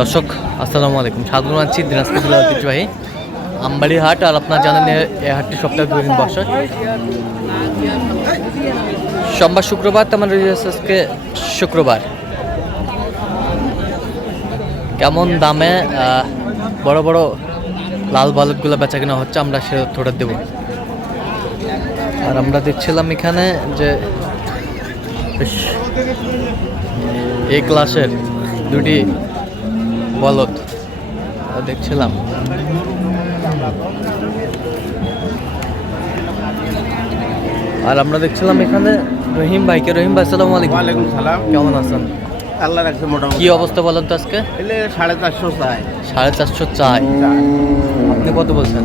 দর্শক, আসসালামু আলাইকুম। স্বাগত জানাচ্ছি দিনাজপুর জেলার ঐতিহ্যবাহী আমবাড়ি হাট আর আপনার জানেন এই হাটটি সপ্তাহে দুই দিন বসে। সোমবার শুক্রবার তো আমার আজকে শুক্রবার। কেমন দামে বড় বড় লাল বালকগুলো বেচা কেনা হচ্ছে, আমরা সে থোড়া দেব। আর আমরা দেখছিলাম এখানে যে বেশ এই ক্লাসের দুটি বলদ দেখছিলাম। আর আমরা দেখছিলাম এখানে রহিম ভাইকে। রহিম ভাই সালাম আলাইকুম। সালাম। কেমন আছেন? আল্লাহ রাখছে মোটামুটি। কি অবস্থা বলেন তো আজকে? সাড়ে চারশো চাই। সাড়ে চারশো চাই। আপনি কত বলছেন?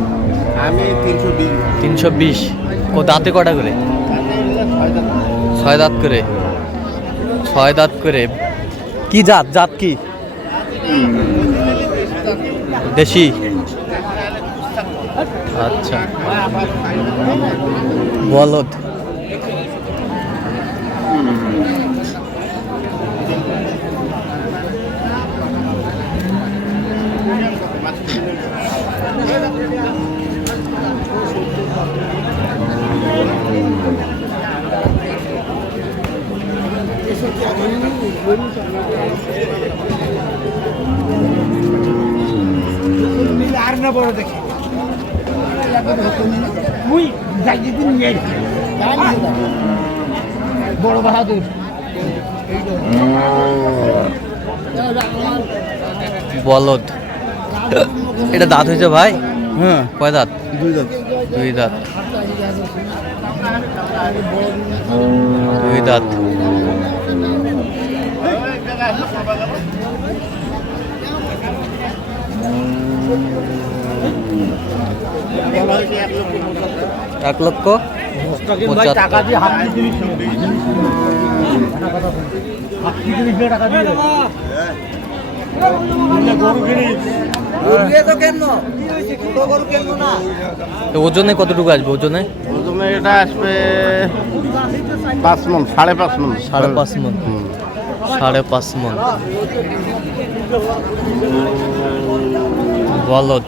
আমি তিনশো বিশ। তিনশো বিশ। ও দাঁতে কটা করে? ছয় দাঁত করে। ছয় দাঁত করে। কি জাত? জাত কি? দেশি। আচ্ছা। বলদ। আর না বড় দেখি। মুই যাই দিন বড় বাহাদুর। বলদ। এটা দাঁত হয়েছে ভাই? হ্যাঁ। কয় দাঁত? দুই দাম দুই দাঁত। দুই দাঁত এক লক্ষ ভাই টাকা দিয়ে হাত দিয়ে হাত দিয়ে টাকা দিয়ে গরু কিনিস তো ওজনে কতটুকু আসবে ওজনে? প্রথমে এটা আসবে পাঁচ মন সাড়ে পাঁচ মন। সাড়ে পাঁচ মন। সাড়ে পাঁচ মন। বলদ।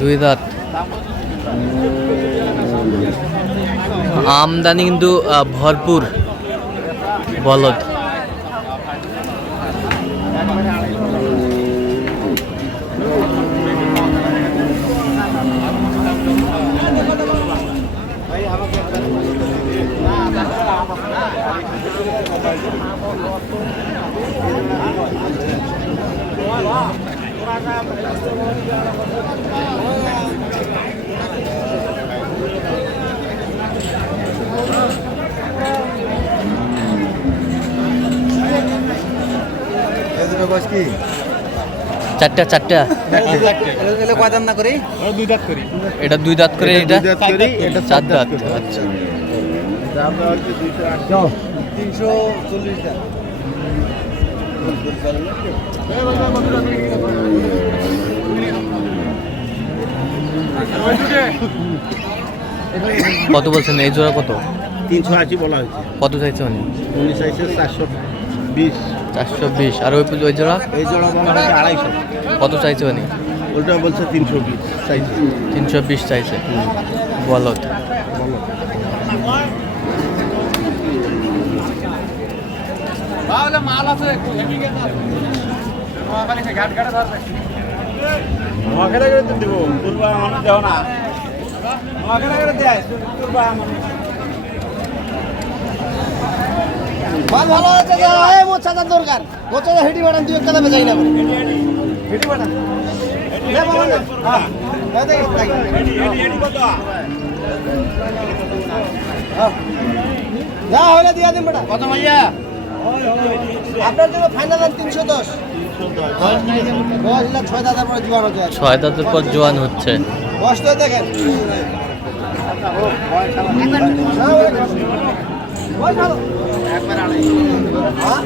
দুই দাঁত। আমদানি কিন্তু ভরপুর বলদ। চারটা চারটা। দুই দাঁত করি এটা দুই দাঁত করে এটা দুই দাঁত করি, এটা চার দাঁত আচ্ছা। তিনশো চল্লিশ দাঁত। কত বলছেন? এই জোড়া কত? তিনশো আশি বলা হয়েছে। কত চাইছে উনি? উনি চাইছে চারশো বিশ। চারশো বিশ। আর ওই ওই জোড়া? এই জোড়া বলা হয়েছে আড়াইশো। কত চাইছে উনি? ওটা বলছে তিনশো বিশ চাইছে। তিনশো বিশ চাইছে। বলদ। মাল আছে ঘাট ঘাটে ধরবে। নোয়াখালী করে তো দিব তুলবা মানুষ দেও না নোয়াখালী করে দেয় তুলবা মানুষ মাল ভালো আছে এই মোচাদার দরকার মোচাদা হেঁটি বাড়ান তুই একটা দিয়া দিন বেটা। কত ভাইয়া? আপনার জন্য ফাইনাল দাম তিনশো দশ ছয় দাদার পরে জোয়ান হচ্ছে ছয় দাঁতের পর জোয়ান হচ্ছে তো দেখেন। হ্যাঁ?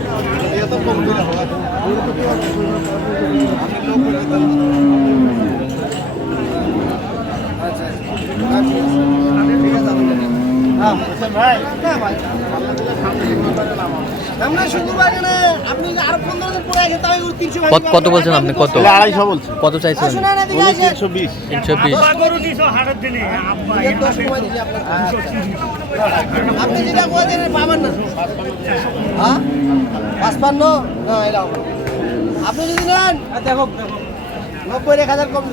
আচ্ছা, আচ্ছা। ঠিক আছে, হ্যাঁ। না, ভাই। কত কত বলছেন আপনি? কত? আড়াইশো বলছি কত চাইছেন? তিনশো বিশ। তিনশো বিশ। আপনাকে। আপনি যেটা বলছেন পাবেন না। হ্যাঁ? পাঁচপান্ন? না এটা আপনি যদি নেন আর দেখো দেখো। নব্বই এক হাজার কম।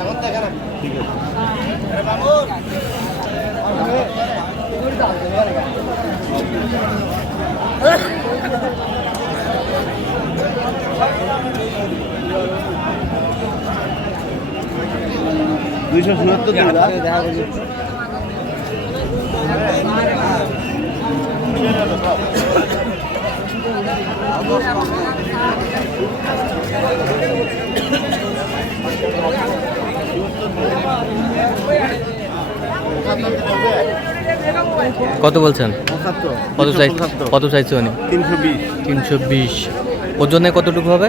এখন দেখেন ঠিক আছে। দুইশো চুয়াত্তর টাকা কত বলছেন? কত পঁচাত্তর কত চাইছে উনি? তিনশো বিশ। তিনশো বিশ। ওজনে কতটুকু হবে?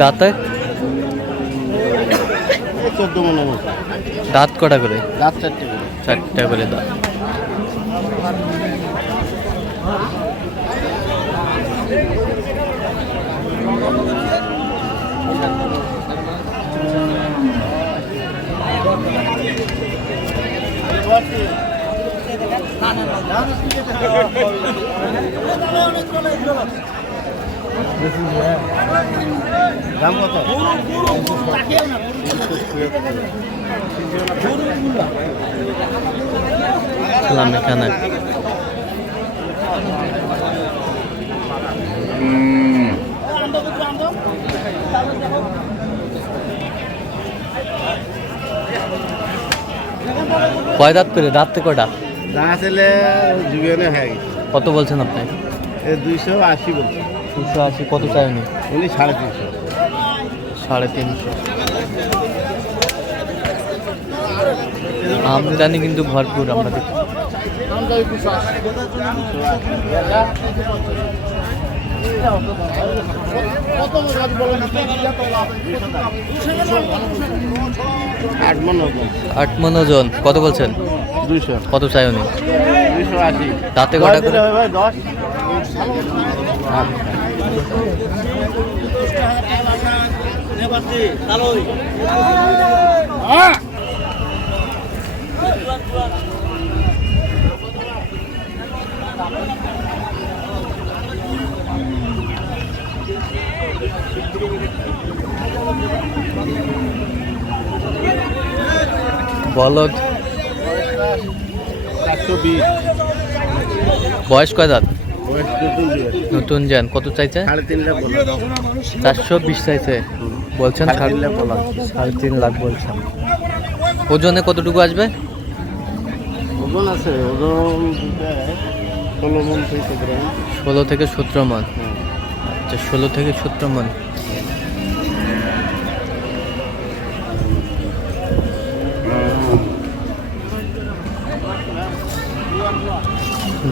দাঁতে? দাঁত কটা করে? রাত চারটে করে। চারটা করে দাঁত। দাম কত? এখানে। কয় দাঁত করে? দাঁত থেকে কটা যা ছেলে যুগেনে হয়ে। গেছে কত বলছেন আপনি? দুইশো আশি বলছে। দুশো আশি কত চাইনি উনি? সাড়ে তিনশো। সাড়ে তিনশো। আমদানি কিন্তু ভরপুর আমরা দেখি আট মন ওজন কত বলছেন? দুইশো। কত চাই উনি? দাঁতে কটা করে? হবে বলদ। বয়স কয় দাঁত? নতুন যান কত চাইছে? চারশো বিশ চাইছে। বলছেন সাড়ে তিন লাখ বলছেন। ওজনে কতটুকু আসবে? ওজন আছে ওজন ষোলো মন থেকে সতেরো মন। ষোলো থেকে সতেরো মন। হ্যাঁ। আচ্ছা ষোলো থেকে সতেরো মন।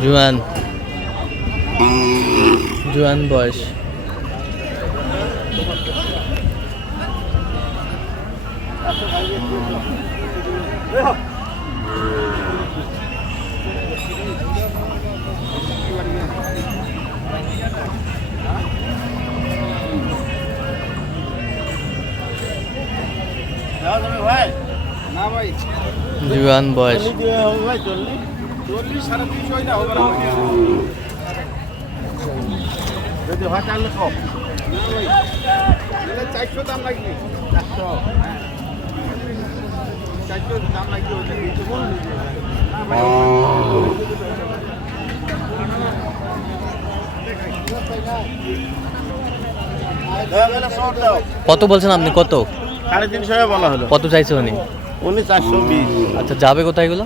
জুয়ান। জুয়ান বয়স। জুয়ান বয়স। যদি হয় তাহলে কম। চারশো দাম লাগবে। চারশো। চারশো লাগবে কত বলছেন আপনি? কত? সাড়ে তিনশো বলা হলো। কত চাইছে উনি? উনি চারশো বিশ। আচ্ছা যাবে কোথায় এগুলো?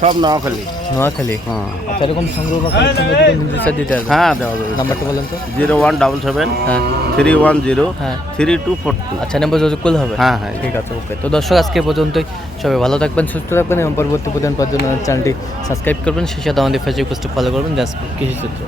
সব নেওয়া খালি নোয়াখালী? হ্যাঁ। আচ্ছা এরকম সংগ্রহ বা collection যদি কেউ নিতে চায় দিতে পারবে হ্যাঁ দেওয়া যাবে। নাম্বারটা বলেন তো। জিরো ওয়ান ডাবল সেভেন হ্যাঁ। থ্রি ওয়ান জিরো হ্যাঁ। Three two four two. আচ্ছা নেব যোগাযোগ করলে হবে? হ্যাঁ হ্যাঁ। ঠিক আছে ওকে। তো দর্শক আজকে এ পর্যন্তই। সবাই ভালো থাকবেন সুস্থ থাকবেন এবং পরবর্তী প্রদান পাওয়ার জন্য চ্যানেলটি সাবস্ক্রাইব করবেন। সেই সাথে আমাদের ফেসবুক পোস্টে ফলো করবেন জাস্ট কৃষি সূত্র